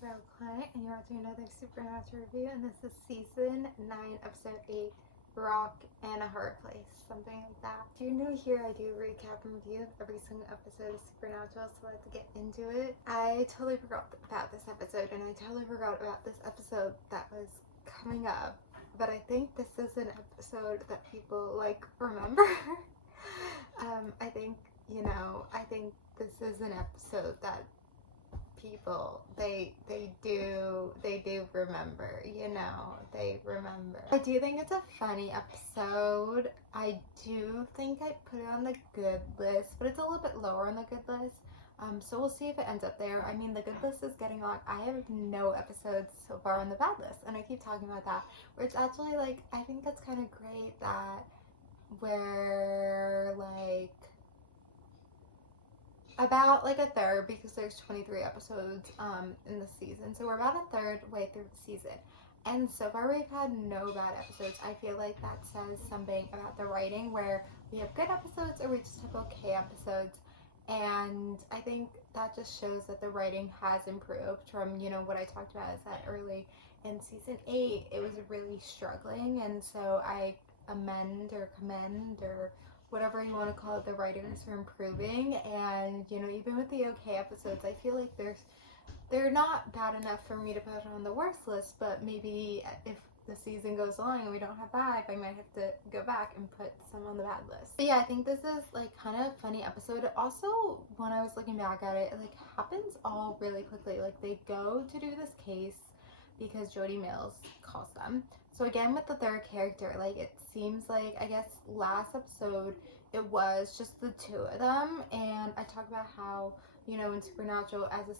Val Client, and you're watching another Supernatural review, and this is season 9, episode 8, Rock and a Hard Place, something like that. If you're new here, I do a recap and review of every single episode of Supernatural, so let's get into it. I totally forgot about this episode, and I totally forgot about this episode that was coming up, but I think this is an episode that people, remember. I think, I think this is an episode that people they do remember, they remember. I do think it's a funny episode. I do think I put it on the good list, but it's a little bit lower on the good list. So we'll see if it ends up there. I mean, the good list is getting long. I have no episodes so far on the bad list, and I keep talking about that, where it's actually I think that's kind of great that we're about a third, because there's 23 episodes in the season, so we're about a third way through the season, and so far we've had no bad episodes. I feel like that says something about the writing, where we have good episodes or we just have okay episodes, and I think that just shows that the writing has improved from, what I talked about is that early in season 8 it was really struggling, and so I commend or whatever you want to call it, the writers are improving. And even with the okay episodes, I feel like they're not bad enough for me to put on the worst list, but maybe if the season goes along and we don't have 5, I might have to go back and put some on the bad list. But yeah, I think this is kind of a funny episode. It also, when I was looking back at it, happens all really quickly. They go to do this case because Jody Mills calls them. So again, with the third character, it seems like, I guess last episode it was just the two of them, and I talked about how, in Supernatural, as the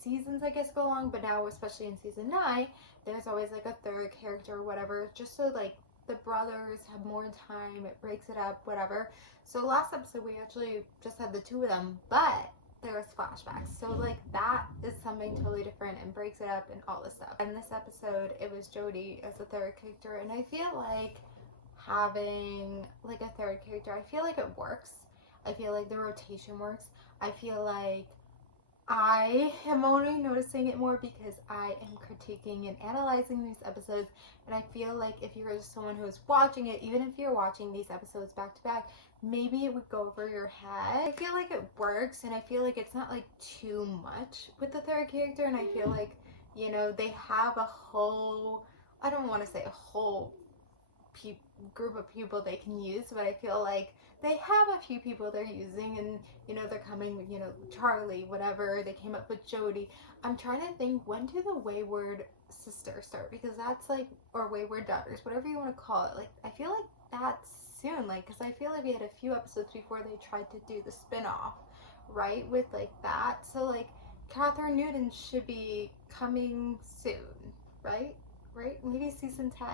seasons, I guess, go along, but now especially in season 9, there's always a third character or whatever, just so the brothers have more time, it breaks it up, whatever. So last episode we actually just had the two of them, but there was flashbacks, so that is something totally different and breaks it up and all this stuff. And this episode it was Jody as the third character, and I feel like having a third character, I feel like it works. I feel like the rotation works. I feel like I am only noticing it more because I am critiquing and analyzing these episodes, and I feel like if you're just someone who's watching it, even if you're watching these episodes back to back, maybe it would go over your head. I feel like it works, and I feel like it's not too much with the third character, and I feel like, they have a whole, I don't want to say a whole group of people they can use, but I feel like they have a few people they're using, and they're coming, Charlie, whatever, they came up with Jody. I'm trying to think, when do the Wayward sisters start? Because that's or Wayward daughters, whatever you want to call it, I feel like that's soon, because I feel like we had a few episodes before they tried to do the spin-off, right, with that. So Catherine Newton should be coming soon, right, maybe season 10.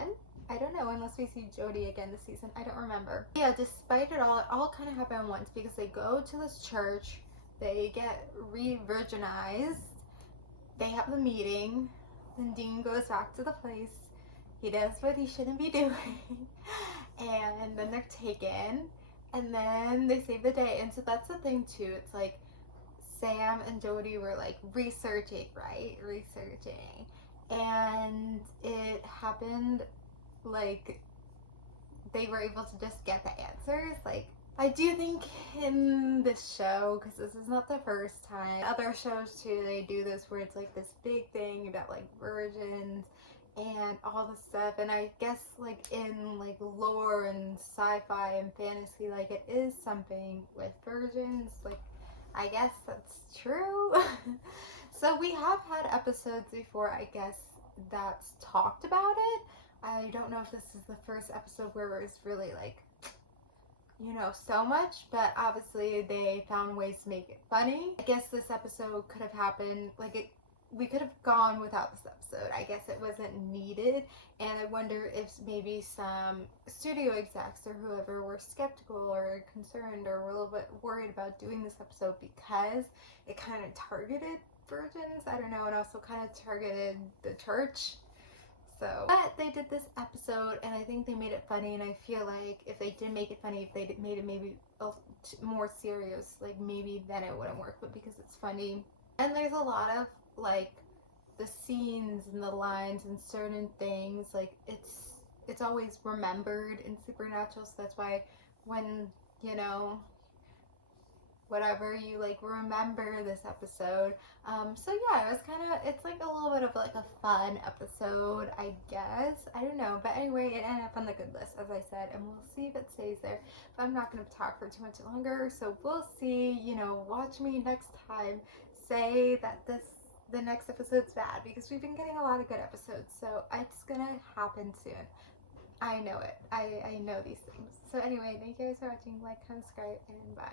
I don't know, unless we see Jody again this season. I don't remember. Yeah, despite it all kind of happened once, because they go to this church, they get re-virginized, they have the meeting, then Dean goes back to the place, he does what he shouldn't be doing, and then they're taken, and then they save the day. And so that's the thing too, it's Sam and Jody were researching, right? Researching. And it happened they were able to just get the answers. I do think in this show, because this is not the first time, other shows too, they do this where it's this big thing about virgins and all this stuff. And I guess in lore and sci-fi and fantasy, it is something with virgins. I guess that's true. So we have had episodes before, I guess, that's talked about it. I don't know if this is the first episode where it's really so much, but obviously they found ways to make it funny. I guess this episode could have happened, we could have gone without this episode. I guess it wasn't needed, and I wonder if maybe some studio execs or whoever were skeptical or concerned or were a little bit worried about doing this episode because it kind of targeted virgins, I don't know, and also kind of targeted the church. So, but they did this episode, and I think they made it funny, and I feel like if they did make it funny, if they made it maybe more serious, maybe then it wouldn't work, but because it's funny. And there's a lot of the scenes and the lines and certain things, like it's always remembered in Supernatural. So that's why when, you know, whatever, you like remember this episode. So yeah, it was kind of, it's like a little bit of like a fun episode, I guess. I don't know, but anyway, it ended up on the good list, as I said, and we'll see if it stays there. But I'm not going to talk for too much longer, so we'll see. You know, watch me next time say that the next episode's bad, because we've been getting a lot of good episodes, so it's gonna happen soon. I know it. I know these things. So anyway, thank you guys for watching. Like, comment, subscribe, and bye.